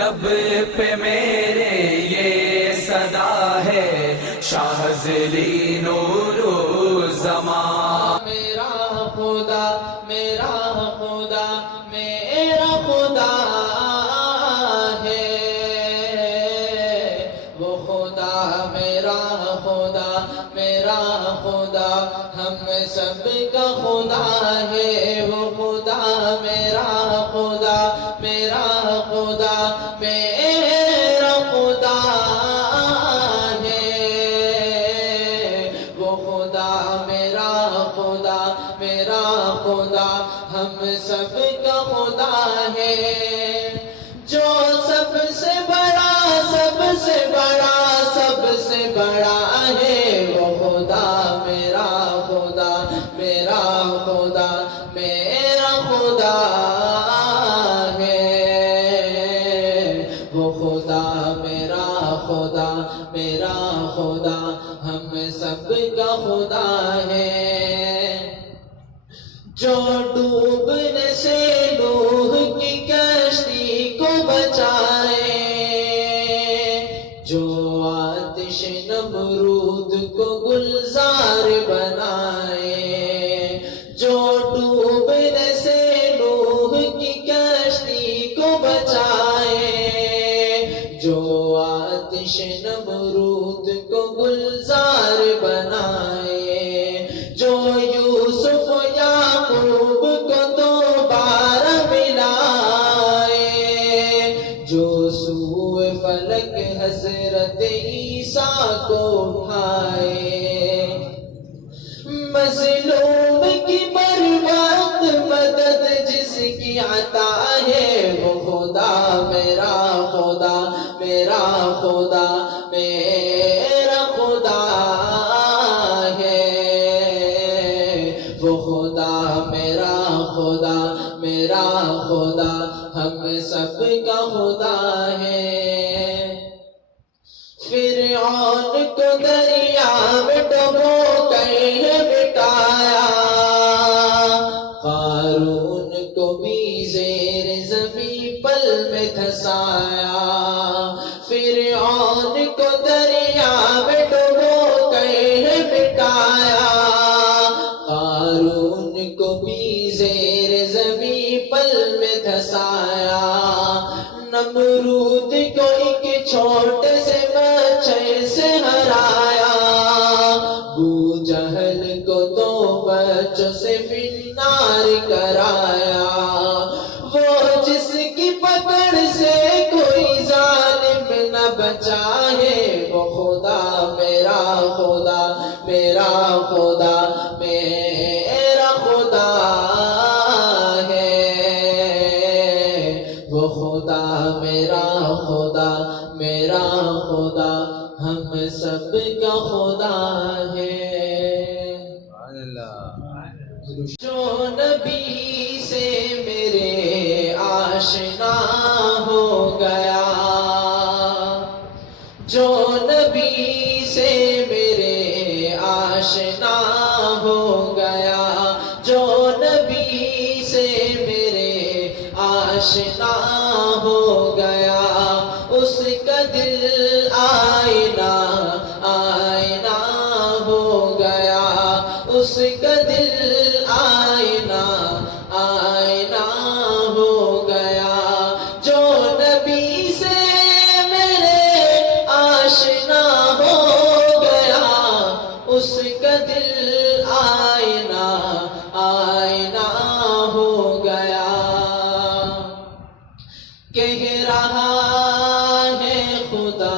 لب پہ میرے یہ صدا ہے شاذلی نور زمان میرا خدا میرا خدا میرا خدا ہے وہ خدا میرا خدا میرا خدا ہم سب کا خدا ہے وہ خدا میرا خدا میرا خدا میرا خدا ہے وہ خدا میرا خدا میرا خدا ہم سب کا خدا ہے جو سب سے بڑا سب سے بڑا سب سے بڑا ہے وہ خدا میرا خدا میرا خدا میرا خدا ہے وہ خدا میرا خدا میرا خدا ہم سب کا خدا ہے جو ڈوبنے سے نوح کی کشتی کو بچائے جو آتش نمرود کو گلزار بنائے جو ڈوبنے سے نوح کی کشتی کو بچائے جو آتش نمرود کو گلزار بنائے جو یوسف یعقوب کو دوبارہ ملائے جو سوئے فلک حضرت عیسیٰ کو اٹھائے مظلوم کی بر وقت مدد جس کی عطا ہے وہ خدا میرا خدا میرا خدا میرا خدا ہے وہ خدا میرا خدا میرا خدا ہم سب کا خدا ہے فرعون کو دریا میں ڈبو کر مٹایا قارون کو بھی زیر زمین پل میں دھسایا فرعون کو دریا میں ڈبو کر مٹایا قارون کو بھی زیر زمین پل میں دھسایا نمرود کو ایک چھوٹے سے مچھر سے ہرایا ابو جہل کو دو بچوں سے فنار کرایا وہ جس کی پکڑ سے کوئی ظالم نہ بچا ہے وہ خدا میرا خدا میرا خدا میرا خدا ہے وہ خدا میرا خدا میرا خدا ہم سب کا خدا ہے جو نبی سے میرے آشنا ہو گیا جو نبی سے میرے آشنا ہو گیا جو نبی سے میرے آشنا ہو گیا اس کا دل آئینہ آئینہ ہو گیا اس کا دل آئینہ آئینہ ہو گیا جو نبی سے میرے آشنا ہو گیا اس کا دل آئینہ آئینہ ہو گیا کہہ رہا ہے خدا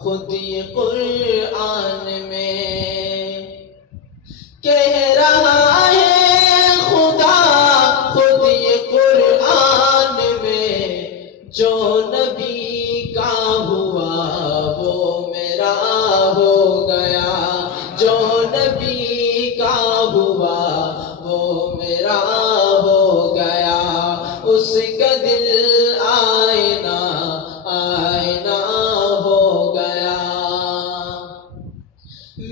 خود یہ قرآن میں کہہ رہا ہے خدا خود یہ قرآن میں جو نبی کا ہوا وہ میرا ہو گیا جو نبی کا ہوا وہ میرا ہو گیا اس کا دل آئینہ آئینہ ہو گیا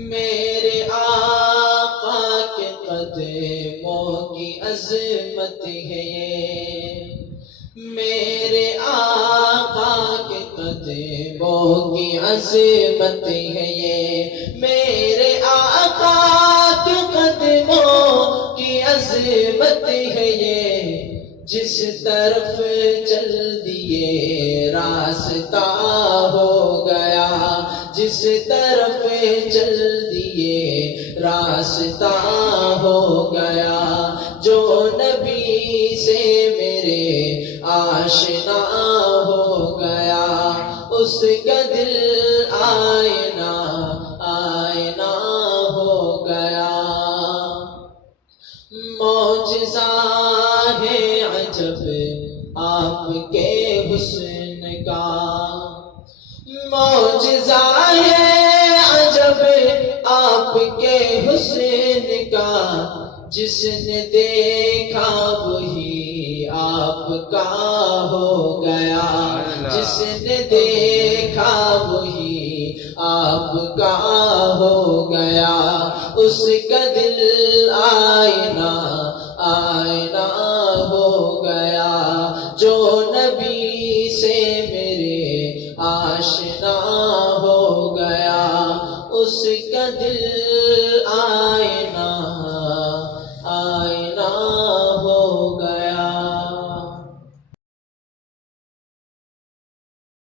میرے آقا کے قدموں کی عظمت ہے یہ میرے آقا قدموں کی عظمت ہے یہ، میرے آقا کے قدموں کی عظمت ہے یہ، جس طرف چل دیے راستہ ہو گیا، جس طرف چل دیے راستہ ہو گیا، جو نبی سے میرے آشنا ہو گیا، اس کا دل آئینہ آئینہ ہو گیا۔ معجزہ ہے عجب آپ کے حسن کا، معجزہ ہے عجب آپ کے حسن کا، جس نے دیکھا وہی آپ کا ہو گیا، جس نے دیکھا وہی آپ کا ہو گیا، اس کا دل آئینہ آئینہ ہو گیا، جو نبی سے میرے آشنا ہو گیا، اس کا دل